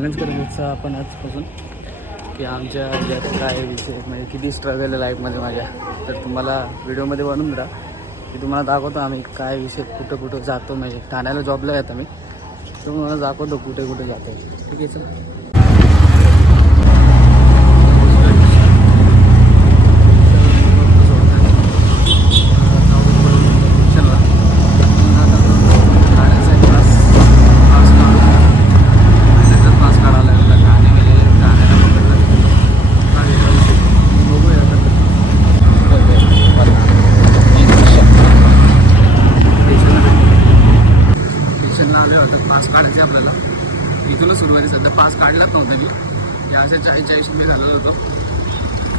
Challenge करत घ्यायचं आपण आजपासून. की आमच्या ज्यात काय विषय? म्हणजे किती स्ट्रगल आहे लाईफमध्ये माझ्या. तर तुम्हाला व्हिडिओमध्ये बनवून राहा की तुम्हाला दाखवतो आम्ही काय विषय कुठं कुठं जातो. म्हणजे ठाण्याला जॉबला येतो आम्ही. तुम्हाला दाखवतो कुठे कुठे जातो. ठीक आहे सर स्टेशनला आले होते पास काढायचे आपल्याला. इथूनच सुरुवाती सध्या. पास काढलाच नव्हता मी. या अशा चाळीस चाळीस रुपये झालेलं होतं.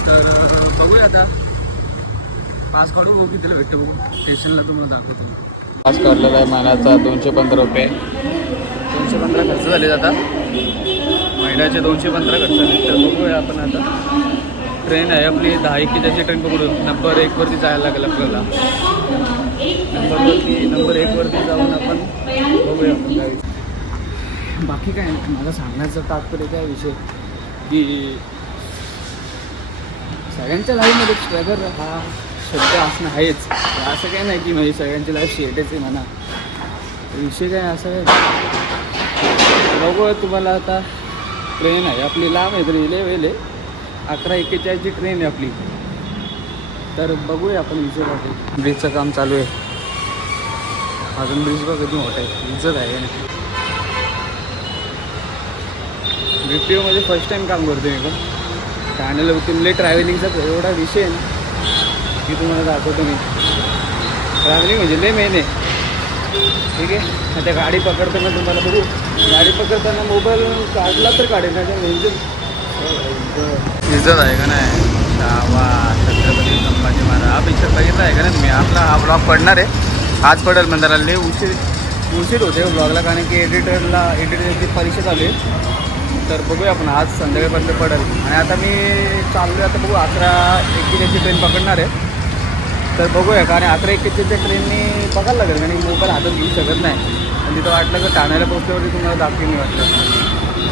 तर बघूया आता. पास काढू बघू कितीला भेटतो बघू. स्टेशनला तुम्हाला दाखवतो पास काढलेला आहे महिन्याचा दोनशे पंधरा रुपये. दोनशे पंधरा खर्च झाले आता. महिन्याचे दोनशे पंधरा खर्च झाले तर बघूया आपण आता. ट्रेन आहे आपली. दहा एकेचाळीसची ट्रेन पकडू नंबर एकवरती जायला लागेल आपल्याला. नंबरवरती नंबर एकवरती जाऊन आपण बघूया आपण बाकी काय नाही. मला सांगण्याचं तात्पर्य काय विषय? की सगळ्यांच्या लाईफमध्ये स्ट्रगल हा शब्द असणं आहेच. असं काय नाही की म्हणजे सगळ्यांची लाईफ शेटेच आहे म्हणा. विषय काय असं बघूया तुम्हाला आता ट्रेन आहे. आपली लांब आहे तरी वेले अकरा एक्केचाळीसची ट्रेन आहे आपली. तर बघूया आपण विषय काय ब्रिजचं काम चालू आहे. अजून ब्रिज बघ किती मोठं आहे. इज्जत आहे? बी पी ओमध्ये फर्स्ट टाईम काम करतो मी पण. ठाण्याला तुमले ट्रॅव्हलिंगचा एवढा विषय आहे. ना की तुम्हाला दाखवतो मी. ट्रॅव्हलिंग म्हणजे लय मेन आहे. ठीक आहे? आता गाडी पकडताना तुम्हाला बघू. गाडी पकडताना मोबाईल काढला तर काढेल ना म्हणजे इज्जत आहे का नाही? शावा छत्रपती संभाजी महाराज. हा पिक्चर बघितला आहे का नाही तुम्ही? आपला हा ब्लॉग पडणार आहे. आज पडेल म्हणजे लय उशीर उशीर होते ब्लॉगला कारण की एडिटरला एडिटरची परीक्षा चालू आहे. तर बघूया आपण आज संध्याकाळपर्यंत पडेल. आणि आता मी चाललो आता बघू अकरा एकेचाळीसची ट्रेन पकडणार आहे. तर बघूया कारण अकरा एकेचाळीसच्या ट्रेननी बघायला लागेल आणि मोबाईल हातात घेऊ शकत नाही. आणि तिथं वाटलं की ठाण्याला पोहोचल्यावरती तुम्हाला दाखवी मी वाटलं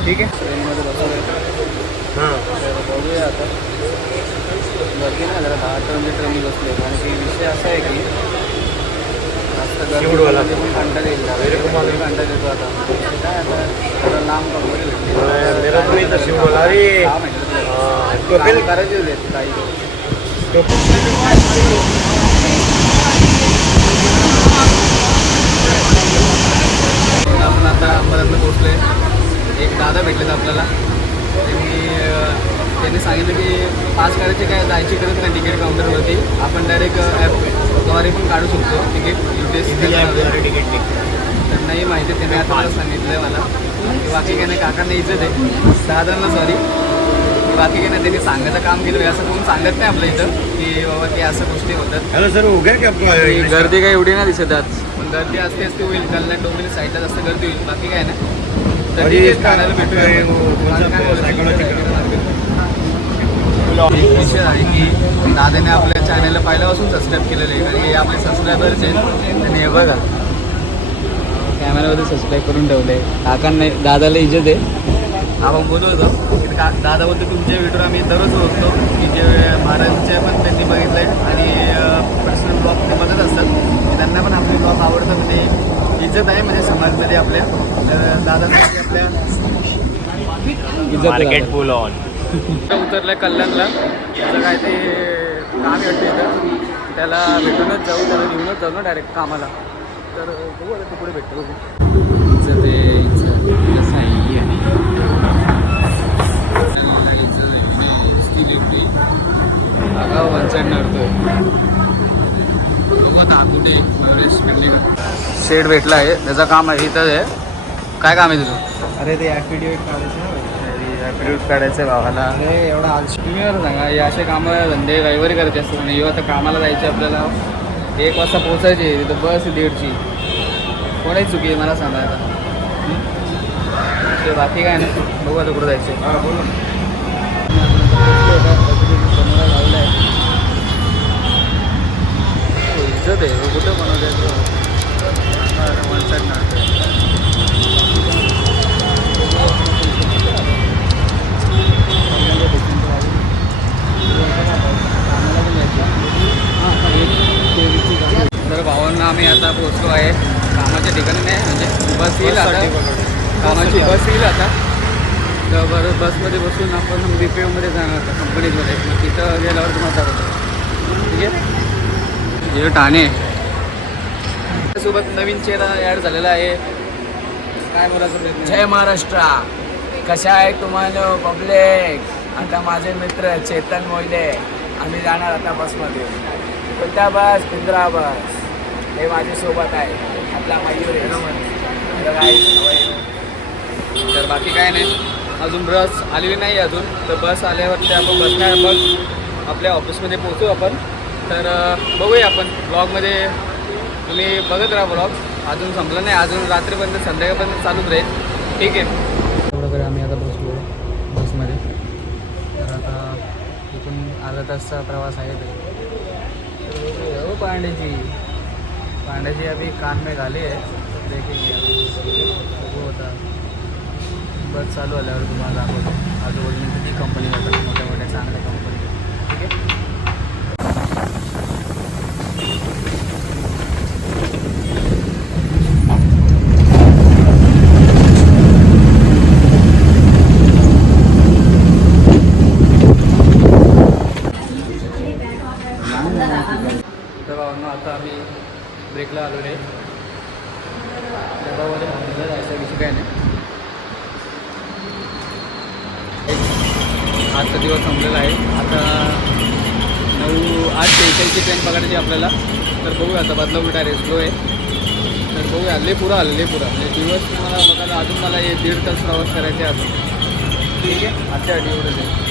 ठीक आहे? ट्रेनमध्ये बसवलं तर बघूया आता. गर्दी नाही जरा दहा टर्नच्या ट्रेननी बसले कारण की विषय असा आहे की कंपनी मेरा तो नहीं था शिव बोला अरे तो आपण आता अंबरनाथला पोहोचले एक दादा भेटलेत आपल्याला. त्यांनी त्यांनी सांगितलं की पास काढायचे काय जायची गरज नाही तिकीट काउंटरवरती. आपण डायरेक्ट ॲपद्वारे पण काढू शकतो तिकीट युपीएस टिकट त्यांनाही माहिती आहे, त्यांनी आता मला सांगितलं आहे मला. की बाकी काय नाही काकांना इज्जत आहे. दादांना सॉरी बाकी काय नाही त्यांनी सांगायचं काम केलं. असं कोण सांगत नाही आपल्या इथं की बाबा की असं गोष्टी होतात. हेलो सर हो क्या आपको गर्दी काही एवढी नाही दिसत आज. पण गर्दी असते असते होईल. कल्याण डोंबिवली साईडला जास्त गर्दी होईल. बाकी काय नाही. तर और ठीक ये आहे, इसका ठाण्याला भेटूया आपका ये आपण. वो कौन सा बाकी काय बोलतो, psychological? एक विषय आहे की दादाने आपल्या चॅनलला पहिल्यापासून सबस्क्राईब केलेलं आहे. कारण की आपले सबस्क्रायबर्स आहेत. आणि हे बघा. कॅमेरामध्ये सबस्क्राईब करून ठेवले काकांना दादाला इज्जत आहे. आपण बोलत होतो की का दादा बोलतो तुमच्या व्हिडिओ आम्ही दररोज बघतो. की जे महाराजांचे पण त्यांनी बघितलं आहे आणि पर्सनल ब्लॉग ते बघत असतात. त्यांना पण आपले ब्लॉग आवडतात. म्हणजे इज्जत आहे म्हणजे समाजमध्ये आपल्या. तर दादासाठी आपल्या इज्जत दादा. फुल ऑन उतरलं कल्याणला. त्याचं काय ते काम वाटतं इथं. त्याला भेटूनच जाऊ त्याला घेऊनच जाऊ ना डायरेक्ट कामाला. तर बघू आता ते पुढे भेटतो बघू. आहे. नडतोय शेड भेटला आहे त्याचं काम आहे इथं आहे. काय काम आहे तुझं? अरे ते ॲफिडेविट काढायचं ॲप्टिट्यूड काढायचं भावाला अरे एवढा आज तुम्ही सांगा हे असे कामं धंदे रविवारी करायचे असतात आणि आता कामाला जायचे आपल्याला. एक वाजता पोचायचे तिथं बस दीडची. कोणाची चुकी आहे मला सांगा आता. हं? ते बाकी काय नाही. बघू आता कुठं जायचं. हा बोल. लावलं आहे इज्जत आहे कुठं बनवलं वन आम्ही आता पोहोचलो आहे. कामाच्या ठिकाणी नाही म्हणजे बस येईल आता. कामाची बस येईल आता. तर बरं बसमध्ये बसून आपण बी पी ओमध्ये जाणार होता कंपनीमध्ये तिथं गेल्यावर तुम्हाला दाखवतो. ठीक आहे? ठाणे. सोबत नवीन चेहरा ॲड झालेला आहे. काय मला जय महाराष्ट्र. कशा आहे तुम्हाला पब्लिक आता माझे मित्र चेतन मोहिले. आम्ही जाणार आता बसमध्ये कोणत्या बस इंद्रा बस हे माझ्यासोबत आहे. आपला मयूर आहे. तर बाकी काय नाही. अजून बस आलेली नाही अजून. तर बस आल्यावरती आपण बसणार मग आपल्या ऑफिसमध्ये पोहोचू आपण. तर बघूया आपण. ब्लॉगमध्ये तुम्ही बघत राहा ब्लॉग. अजून संपलं नाही. अजून रात्रीपर्यंत संध्याकाळपर्यंत चालूच राहील. ठीक आहे. एवढं आम्ही आता बसलो बसमध्ये. तर आता इथून अर्धा तासचा प्रवास आहे. हो, पांडेजी. पांडे जी अभी कान में घाले है देखेंगे वो होता बस चालू आल्यावर तुम्हाला दाखवतो आजूबाजूला किती कंपनी होतात मोठ्या मोठ्या चांगल्या कंपनी ठीक आहे तर भावांनो आता आम्ही ब्रेकला डबामध्ये जायचा विषय काय नाही. आजचा दिवस संपलेला आहे. आता नऊ आठ सेहेचाळीसची ट्रेन पकडायची आपल्याला. तर बघूया आता बदलापूर डायरेक्ट स्लो आहे. तर बघूया लय पुरा आलं लय पुरा. म्हणजे दिवस तुम्हाला बघायला अजून मला हे दीड तास प्रवास करायचे आहे अजून ठीक आहे? आजच्या आठवड्यात.